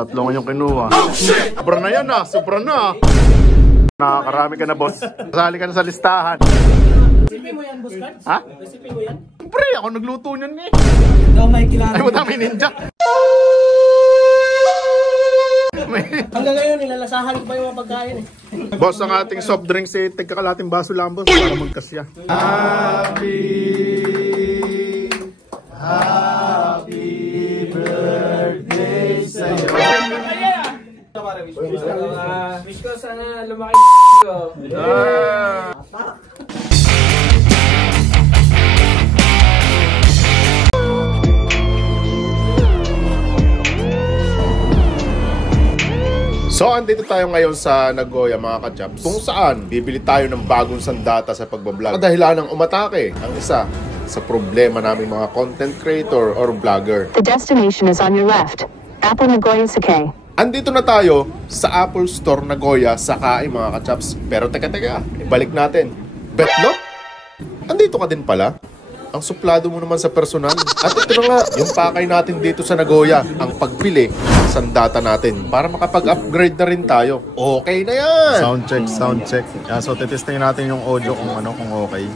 Tatlo yung kinuha. Sobra na yan ah, sobra na. Nakakarami ka na, boss. Kasali ka na sa listahan. Recipe mo yan, boss Cards? Ha? Recipe mo yan? Pre, ako nagluto niyan eh. Daw may kilala. Ay, madami ninja. Hanggang ngayon, nilalasahan ko pa yung mga pagkain eh. Boss, ang ating soft drinks eh, tagkakalating baso lang, boss, para magkasya. Happy birthday sa'yo. Wish ko sana lumaki ko. So, andito tayo ngayon sa Nagoya mga kachaps, kung saan bibili tayo ng bagong sandata sa pagbablog. Kadahilan ng umatake ang isa sa problema naming mga content creator or vlogger. The destination is on your left. Apple Nagoya Sakay. Andito na tayo sa Apple Store Nagoya Sakay mga kachaps. Pero teka, ibalik natin. Betlog? Andito ka din pala? Ang suplado mo naman sa personal. At ito na nga, yung pakay natin dito sa Nagoya, ang pagpili ng sandata natin para makapag-upgrade na rin tayo. Okay na yan! Sound check. Yeah, so titesting natin yung audio kung okay.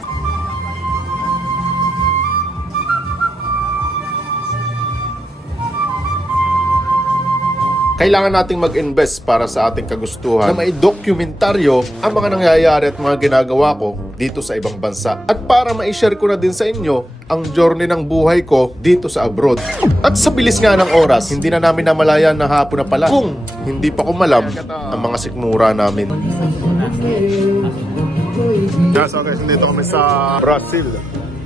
Kailangan nating mag-invest para sa ating kagustuhan na may dokumentaryo ang mga nangyayari at mga ginagawa ko dito sa ibang bansa. At para ma-share ko na din sa inyo ang journey ng buhay ko dito sa abroad. At sa bilis nga ng oras, hindi na namin namalayan na hapon na pala kung hindi pa kumalam ang mga sikmura namin. Yeah, so guys, dito kami sa Brazil.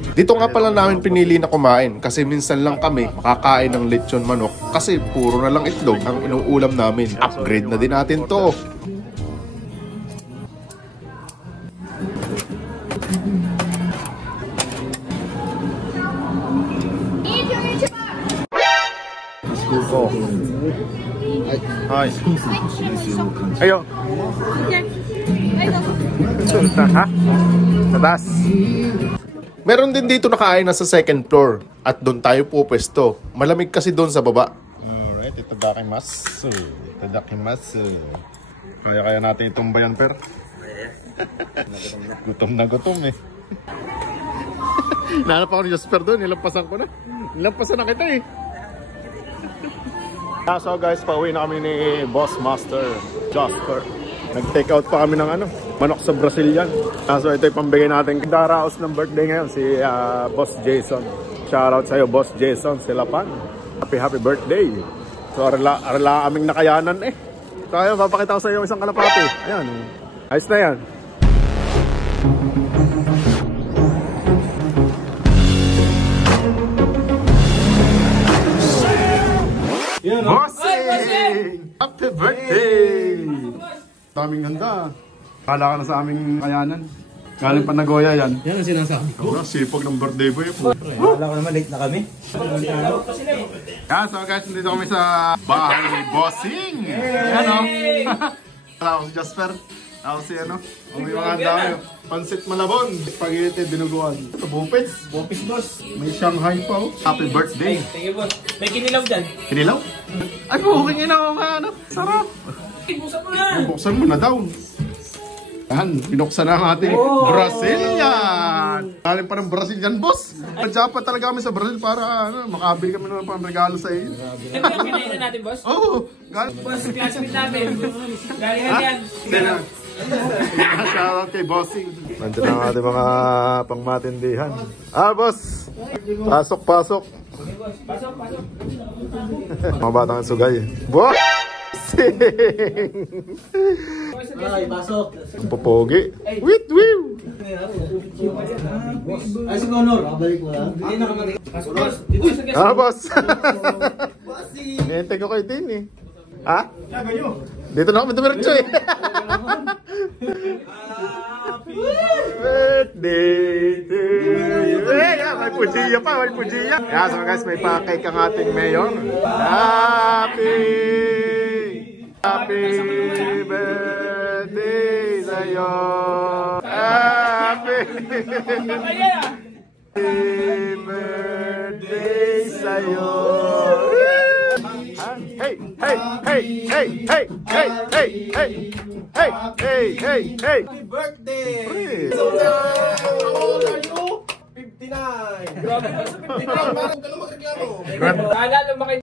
Dito nga pala namin pinili na kumain kasi minsan lang kami makakain ng lechon manok kasi puro na lang itlog ang inuulam namin. Upgrade na din natin to. Hi. Ayo. Ha? Tatas. Meron din dito nakain na sa second floor at doon tayo pupwesto. Malamig kasi doon sa baba. Alright, itadakimasu. Kaya natin itong bayan, per. Gutom na gutom eh. Nahanap ako ni Jasper doon, nilampasan ko na. Nilampasan na kita eh. So guys, pauwi na kami ni Boss Master Jasper. Nag-take out pa kami ng manok sa Brazilian. So ito yung pambigay natin. Daraos ng birthday ngayon si Boss Jason. Shoutout sa'yo, Boss Jason Silapan. Happy birthday. So arala aming nakayanan eh. So ayun, papakita ko sa'yo isang kalapati. Ayan, ayos na yan. Bossing! Happy birthday! Daming ganda. Kala ka na sa aming kayanan. Galing pa Nagoya yan. Yan ang sinasabi ko. Sipag ng birthday boy po. Wala ko naman, late na kami. Yeah, so guys, nandito kami sa bahay ni Bossing. Ano? Wala ako si Jasper. Ako si may mga dami. Pansit Malabon. Spaghetti, dinuguan. Ito, Bopis. Bopis, boss. May Shanghai pa oh. Happy birthday. Thank you, boss. May kinilaw dyan. Kinilaw? Ay, buking ina ko nga. Sarap. Buksan mo na. Buksan mo na daw. Yan, pinuksan na ang ating Brazilian. Galing pa ng Brazilian, boss. Nadya pa talaga kami sa Brazil para makabili kami ng pang regalo sa iyo. Ito yung kinain natin, boss? Oo. Boss, classmate natin. Galing yan. Shoutout kay Bossing. Nandiyan ang ating mga pangmatindihan. Boss. Pasok. Pasok. Mga batang sugay. Boss! Ay, pasok. Ang popogi. Wait. Ay, si Connor. Balik mo lang. Hindi na kamating. Pasok, boss. Dito sa guest. Boss. Nihintay ko kayo din eh. Ha? Dito na kami dumiretso eh. Happy birthday to you. May pujiya pa, may pujiya. So guys, may pa-cake ang ating mayor. Happy birthday sa'yo. Happy birthday sa'yo. Hey! Happy birthday! Pre. How old are you? 59. Grabe ka sa 59. Parang ka lang magreklamo. Kala lumaki.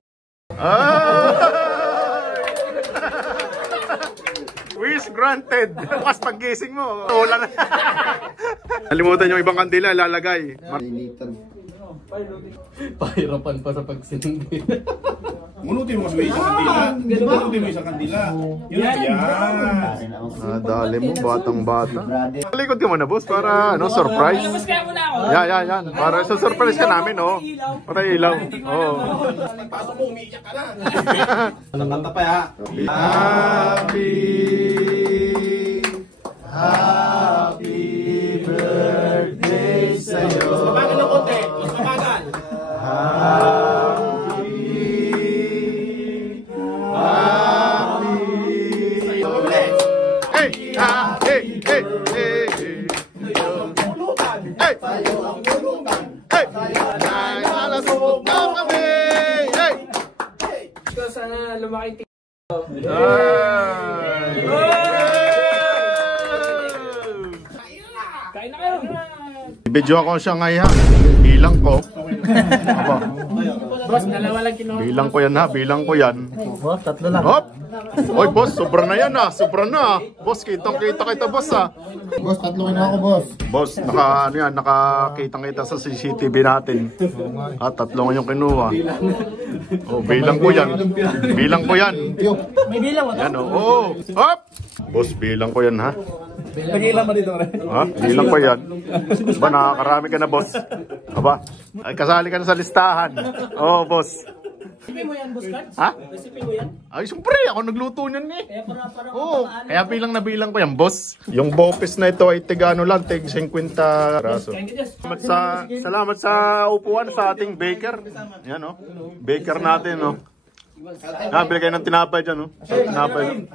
Wish granted. Pas paggising mo, wala na. Nalimutan yung ibang kandila, lalagay. Pahirapan pa sa pagsindi. Munutin mo sa isang kandila. Munutin mo isang kandila. Yan. Dali mo, batang-bata. Likod ka muna, boss, para surprise. Yan. Para surprise ka namin, oh. Para ilaw. Oo. Pasok mo, umiiyak ka na. Kanta pa ya. Happy birthday sa'yo. Mas mabagal ng konti. Mas mabagal. Sana lumaki kain na kayo. Video ako siya ngayon. Bilang ko. Aba. Boss, dalawa lang kinuha. Bilang ko yan ha, bilang ko yan. Boss, tatlo lang. Hop! Oy boss, sobra na yan ha, sobra na. Boss, kitang-kita kita boss ha. Boss, tatlo kinuha ko, boss. Boss, nakakitang-kita sa CCTV natin. At tatlong yung kinuha. Oh, bilang ko yan. Bilang ko yan. May bilang mo to? Yan oh. Hop! Boss, bilang ko yan ha. Pagilan mo dito rin. Ha? Bilang ko yan. Ba, nakakarami ka na boss. Aba, ay kasali ka na sa listahan. Oh, boss. Recipe mo yan, boss Cards? Ha? Recipe mo yan? Ay, siyempre, ako nagluto niyan eh. Kaya para Oo, kaya bilang na bilang ko yan, boss. Yung bopis na ito ay tigano lang, tig 50 raso. Salamat sa upuan sa ating baker. Yan oh. Baker natin oh. Bili kayo ng tinapay dyan oh. Tinapay.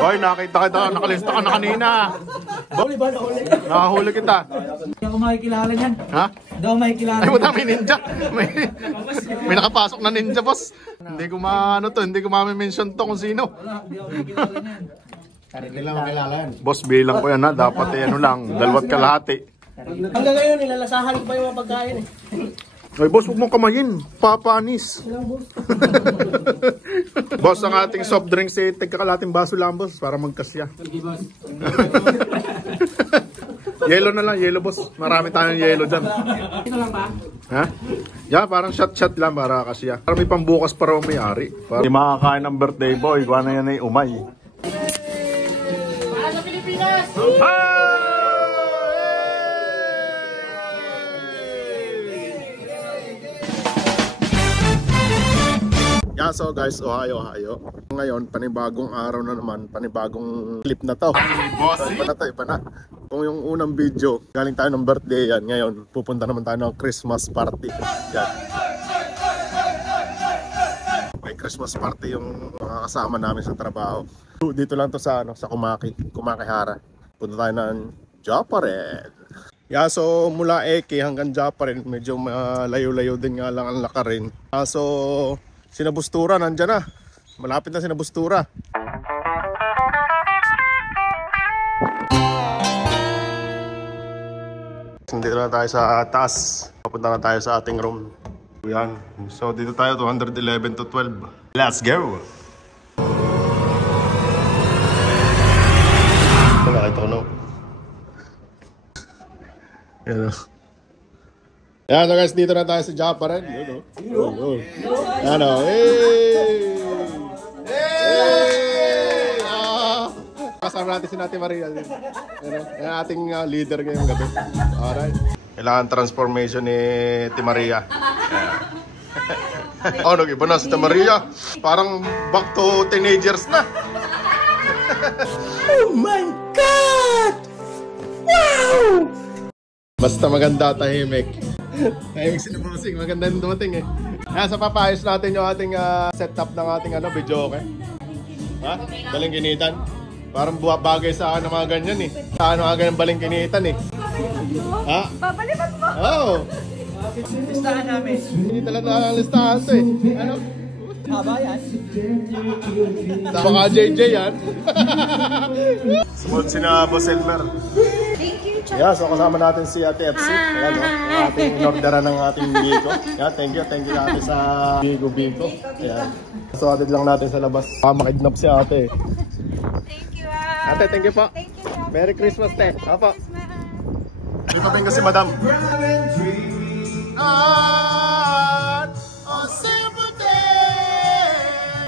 Hoy, nakita kita, nakalista ka na kanina. Huli ba? Nahuli? Nakahuli kita. Hindi ako makikilala niyan. Ha? Hindi ako makikilala. Ay, madami ninja. May nakapasok na ninja, boss. Hindi ko hindi ko ma-mention to kung sino. Wala, hindi ako makikilala niyan. Hindi lang makilala yan. Boss, bilang ko yan ha. Dapat lang, dalawat kalahati. Hanggang ngayon, nilalasahan ko pa yung mga pagkain eh. Ay, boss, huwag mong kamayin. Papanis. Boss, ang ating soft drinks eh, tigkakalating baso lang, boss, para magkasya. Sige, boss. Yellow na lang, yellow, boss. Marami tayong yellow dyan. Ito lang ba? Ha? Yeah, parang shot-shot lang para kasya. Para may pambukas para may-ari. Hindi makakain ng birthday boy. Kuha na yan ay umay. Para sa Pilipinas! Yeah, so guys, Ohio. Ngayon, panibagong araw na naman, panibagong clip na to. Iba na. Kung yung unang video, galing tayo ng birthday yan. Ngayon, pupunta naman tayo ng Christmas party. Yan. May Christmas party yung mga kasama namin sa trabaho. Dito lang to sa Kumakihara. Punta tayo ng Japaren. Yeah, so mula Eke hanggang Japaren, medyo malayo-layo din nga lang ang lakarin. So Sinabustura, nandyan na. Malapit na Sinabustura. Dito na tayo sa taas. Papunta na tayo sa ating room. Yan. So dito tayo 211 to 12. Let's go! Nakita ko no. Yan o. Yan so guys, dito na tayo sa Japaren. Yun o. Yan o. Hey! Hey! Kasama natin si Nati Maria. Yan o. Yan ating leader ngayong gabi. Alright. Kailangan transformation ni Ti Maria. Oh, nag-iba na si Ti Maria. Parang back to teenagers na. Oh my God! Wow! Basta maganda, tahimik. Tahimik si Bossing, maganda yung dumating eh. Sa papayos natin yung ating setup ng ating video, okay? Ha? Balingkinitan. Parang bagay sa akin ng mga ganyan eh. Sa mga ganyan balingkinitan eh. Ha? Babalipat mo! Oo. Listahan namin. Hindi talaga ang listahan to eh. Ano? Haba yan. Baka JJ yan. Sumunod si na Boss Elmer. Thank you, Chuck. Yeah, so kasama natin si Ate FC. Ayan, no? Ang ating inorderan ng ating Biko. Yeah, thank you ate sa Biko. Ayan. So atid lang natin sa labas. Makidnap si ate. Thank you, Ate, thank you po. Thank you, Chuck. Merry Christmas, te. Apo. Christmas. Dito ba yung kasi madam?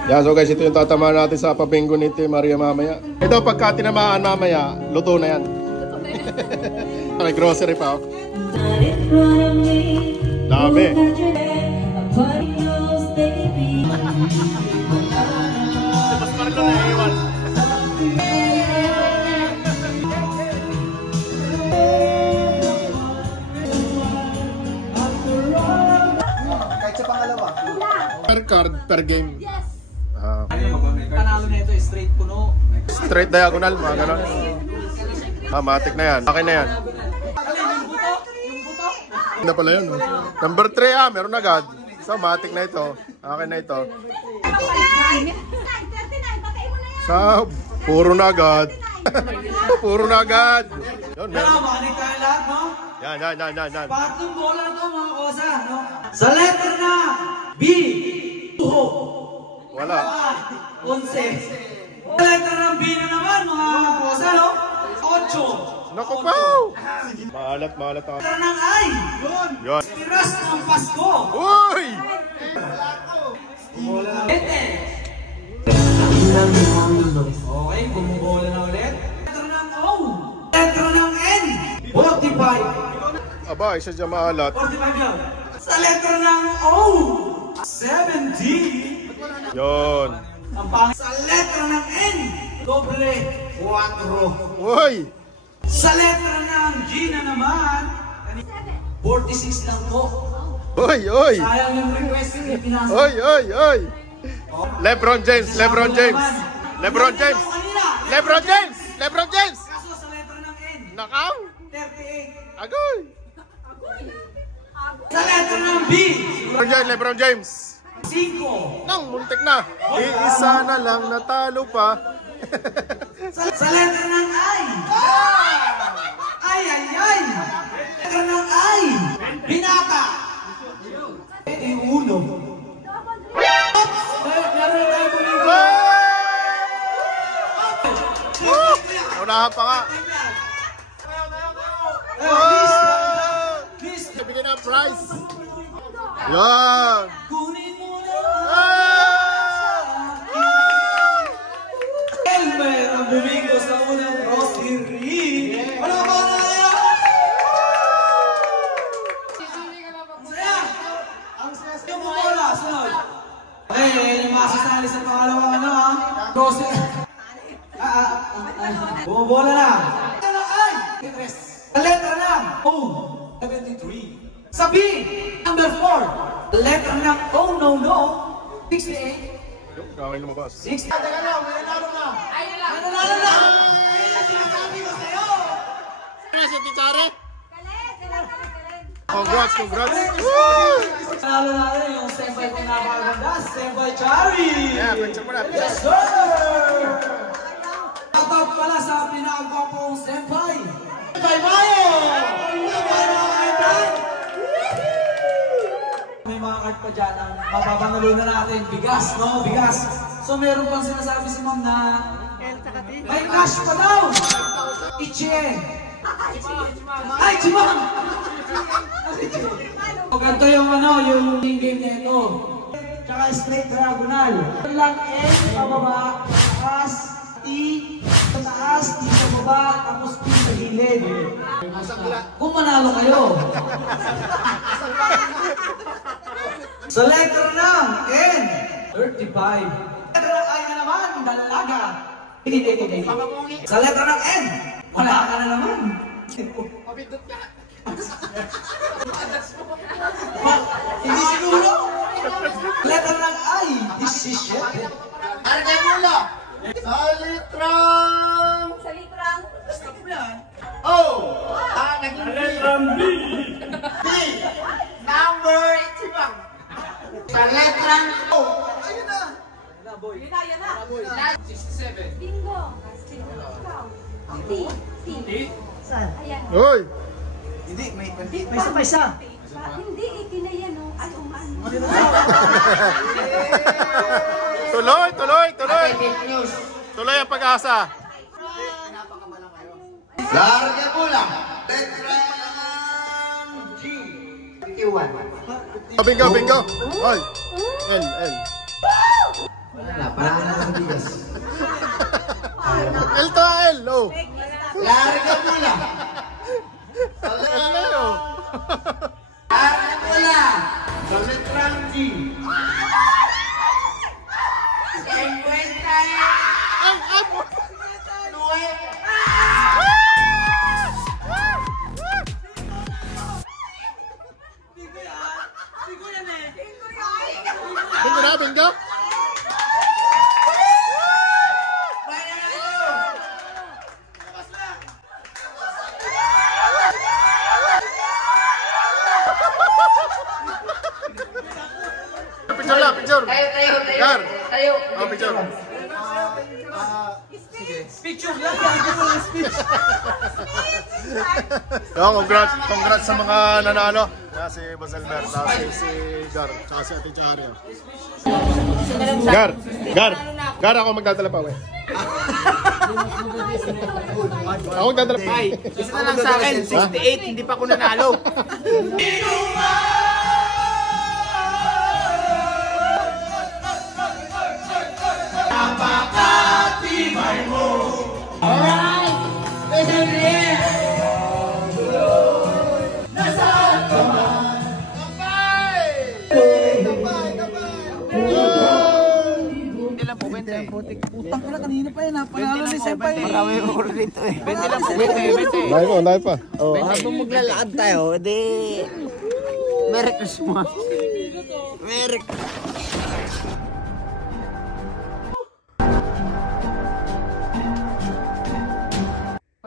Yeah, so guys, ito yung tatamaan natin sa papingo ni Te Maria mamaya. Ito, pagka tinamaan mamaya, luto na yan. May grocery pa, oh. Dami. Mas Marco na iwan. Kahit sa pangalawa. Per card, per game. Yes. Panalo na ito, straight puno. Straight diagonal, mga ganon. Matik na yan. Akin na yan. Na pala yun. Oh. Number 3 meron agad. So, matik na ito. Akin na ito. 39, patay mo na yan. So, puro na agad. Puro na agad. Yun, meron. Manik tayo lahat, no? Yan. Patlong bola na ito, mga kosa, no? Sa letter na B, Uho. Wala. 11. Sa letter ng B na naman, mga kosa, no? 8. Naku pa! Maalat ako. Letter ng I. Yun. Tiras ng Pasko. Uy! 7. Okay, bumubola na ulit. Letter ng O. Letter ng N. 45. Aba, isa dyan maalat. 45 yun. Sa letter ng O. 70. Yun. Ang pangit. Sa letter ng N. Doble. 4. Uy! Sa letter ng G na naman. 46 lang po. Uy! Sayang yung request ni pinasa. Uy! LeBron James! Kanina. Kaso sa letter ng N. Nakaw! 38. Agoy! Sa letter ng B. LeBron James! 5. Nang, muntik na! Iisa na lang, natalo pa. Sa letter ng I. Ay! Letter ng I. Binata. 1. Meron tayo buminggo. Unahan pa nga. Miss, Bigyan ng prize. Yan! kunin mo na. Elmer ang buminggo sa unang grocery. Wala ba na kaya? Saya! Ang saya yung bumola, sunod. Okay, yung masasali sa pangalawang ano ha? Grocery. Bumubola na. Ito na ay! Sa letra ng O, 73. Sa B, number 4. Letra ng O, no, 68. Yung kawin lumabas. 60. Teka lang, may nanalo na. May nanalo na. Ay, sinasabi ko sa'yo. Si Titare? Galing. Congrats! Nanalo natin yung senpai kong napakaganda, Senpai Chari. Yeah, picture mo na. Yes, sir! Tatap pala sa pinakagwapong senpai. Senpai Mayo! Senpai mga kaibigan! May mga card pa dyan ang mapapanalo na natin. Bigas, no? Bigas. So meron pang sinasabi si ma'am na may cash pa daw! Iche! Ay, Chimang! Ganito yung yung game na ito. Tsaka straight diagonal. Lang N, pababa, taas, T, sa taas, T sa baba, tapos P sa gilid. Kung manalo kayo. Sa letter ng N, 35. Letter ng I na naman, dalaga. Hindi. Sa letter ng N, wala ka na naman. Pabindot ka. Hindi siguro. Letter ng I, decision. Ano kayo mula? Sa litrang! Stop mo yan. Oh! Naging B. B. Number 8. Sa letrang O. Ayun na! Bingo. Ikaw. T. Saan? Ayan. Hoy! May isa. Hindi, ikinayan o. Ay, umaan. Tuloy, tuloy, tuloy! Tuloy ang pag-asa. Larga mo lang. Letrang G. Iwan. Bingo, bingo! Hoy! L. Wala, parang ang bigas. L to L, oh! Larga mo lang. L na yun. Larga mo lang. Sa letrang G. Ang abo! Bingo na, bingo! Picture lang, picture! Gar! Oh, picture! Congrats sa mga nanalo. Si Baselmer, si Gar, tsaka si Ate Chario. Gar, ako magdadala pa, we. Ako magdadala pa. Isa na lang sa akin, 68, hindi pa ako nanalo. Utang ko na kanina pa yan. Napanalo ni Senpai. Marami mo rito eh. 20 lang po, 20. Live pa. Oh. Habang maglalakad tayo, edi... Merry Christmas. Merry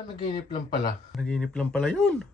Naginip lang pala. Naginip lang pala yun.